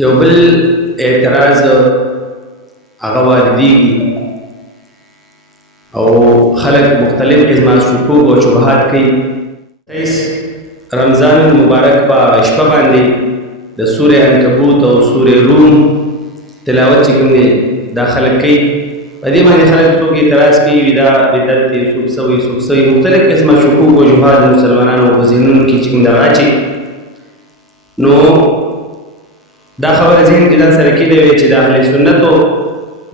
یو بل اعتراض هغه واردېږي او خلک مختلف قسمه شکوک او شبهات کوي. 23 رمضان المبارک په هغه شپه باندې د سورې عنکبوت او سورې روم تلاوت چې کوم دی دا خلک کوي. په دې باندې خلک څوک اعتراض کوي وي دا بدعت دی، څوک سوي مختلف قسمه شکوک او شبهات د مسلمانانو په ذهنونو کې چې کوم دغه اچي. نو دا خبره ذهن کې ځان سره کېدی وي چې د اهل سنتو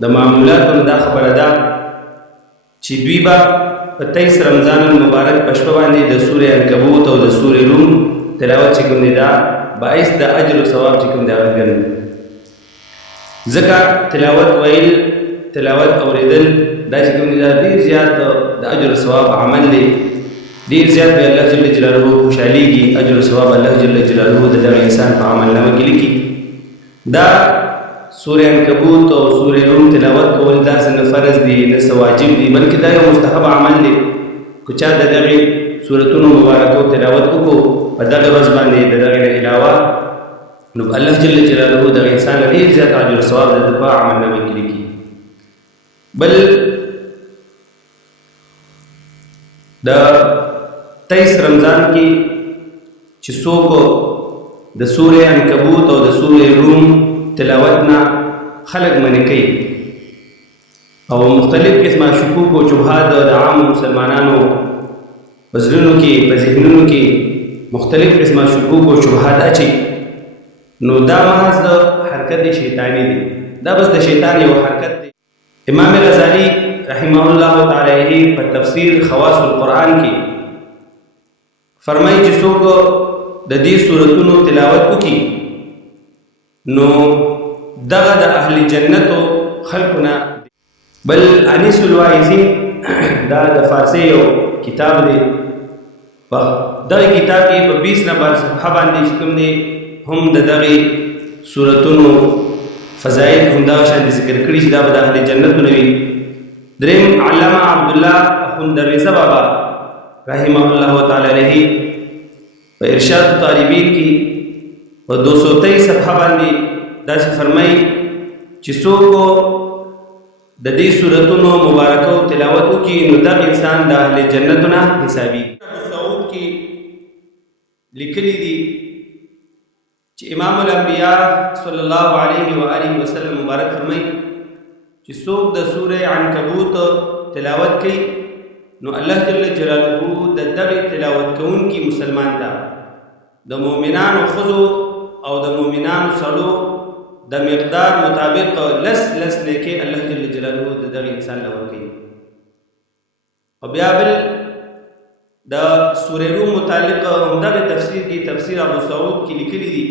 د معمولاتو دا خبره ده چې دوی به په 23 رمضان المبارک په شپه باندې د سورې عنکبوت او د سورې روم تلاوت چې کوم دی دا باعث د اجر او ثواب چې کوم دی هغه ګڼي. ځکه تلاوت ویل، تلاوت اوریدل دا چې کوم دی دا ډېر زیات د اجر او ثواب عمل دی. ډېر زیات به الله جل جلاله خوشحالېږي، اجر او ثواب الله جل جلاله د دغه انسان په عمل نامه کې لیکي. دا سورې عنکبوت او سورې روم تلاوت کول داسې نه فرض دي نه څه واجب دي، بلکې دا یو مستحب عمل دی. که چا د دغې سورتونو مبارکو تلاوت وکړو په دغه ورځ باندې د دغې نه علاوه، نو الله جل جلاله دغه انسان له ډېر زیات اجر ثواب د په عمل نامه کې لیکي. بل د 23 رمضان کې چې څوک د سورې عنکبوت او د سورې روم تلاوت نه خلق منع کوي او مختلف قسمه شکوک او شبهات د عام مسلمانانو په زړونو کې په ذهنونو کې مختلف قسمه شکوک او شبهات اچي، نو دا محض د حرکت شیطانی دی، دا بس د شیطان یو حرکت دی. امام غزالی رحمه الله تعالی په تفسیر خواص القرآن کې فرمایي چې څوک د دې سورتونو تلاوت وکړي نو دغه د اهل جنتو خلقونه. بل انیس الواعظین دا د فارسی یو کتاب دی، په دغه کتاب کې په 20 نمبر صفحه باندې کوم دی هم د دغه سورتونو فضائل هم دا شان ذکر کړي چې دا به د اهل جنتو نه وي. دریم علامه عبدالله اخوند رضا بابا رحمه الله تعالی علیه په ارشاد طالبین کې په 223 صفحه باندې داسې فرمایي چې څوک د دې سورتونو مبارکو تلاوت وکړي نو دغه انسان د اهل جنتو نه حسابېږي. ابو سعود کې لیکلي دي چې امام الانبیاء صلی الله علیه و آله وسلم مبارک فرمایي چې څوک د سورې عنکبوت تلاوت کوي نو الله جل جلاله د دغه تلاوت کوونکي مسلمان ته د مؤمنانو ښځو او د مؤمنانو سړو د مقدار مطابق لس نیکي الله جل جلاله د دغه انسان له ورکوي. او بیا بل د سورې روم متعلق همدغه تفسیر کې تفسیر ابو سعود کې لیکلي دي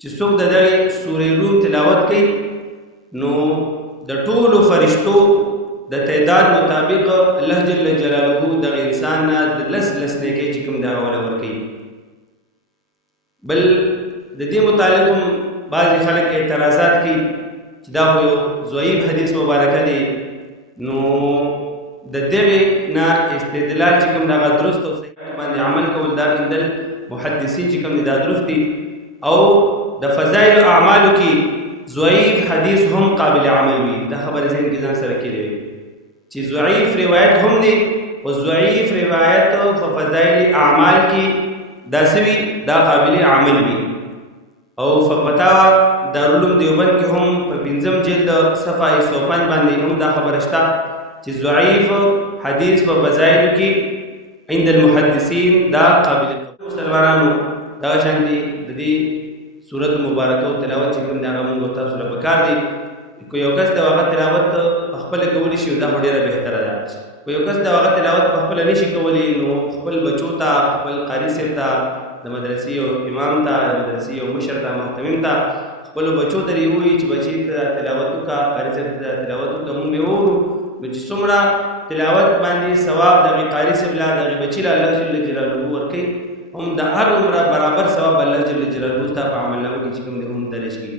چې څوک د دغه سورې روم تلاوت کوي نو د ټولو فرشتو د تعداد مطابق الله جل جلاله دغه انسان نه د لس نیکي چې کوم دا ورکوي. بل د دې متعلق هم بعضې خلک اعتراضات کوي چې دا خو یو ضعیف حدیث مبارکه دی، نو د دغې نه استدلال چې کوم دغه درست او صحیح باندې عمل کول دا عند المحدثین چې کوم دی دا درست دي. او د فضایل اعمالو کې ضعیف حدیث هم قابل عمل وي. دا خبره ذهن کې ځان سره کېدی وي چې ضعیف روایت هم دی او ضعیف روایت په فضایل اعمال کې دا سوي دا قابل عمل وي. او فتاوا دارالعلوم دیوبند کې هم په 5م جلد صفحه 105 باندې هم دا خبره شته چې ضعیف حدیث په فضایل کې عند المحدثین دا قابل مسلمانانو دا شان دي. د دې سورت مبارکه تلاوت چې کوم دا موږ تاسو له پکار دي، کو یو کس دا هغه تلاوت خپل کولی شي دا ډیره بهتره ده. کو یو کس دا هغه تلاوت خپل نشي کولی نو خپل بچو ته، خپل قاری صاحب ته، د مدرسې او امام ته، د مدرسې او مشر ته، محتمم ته خپل بچو ته وایي چې بچي ته تلاوت وکړه، قاری صاحب ته تلاوت وکړه. موږ به وورو چې څومره تلاوت باندې ثواب دغه قاری صاحب له دغه بچي له الله جل جلاله ورکوي، هم د هر عمره برابر ثواب الله جل جلاله ته په عمل نامه کې چې کوم دی هم درج کړي.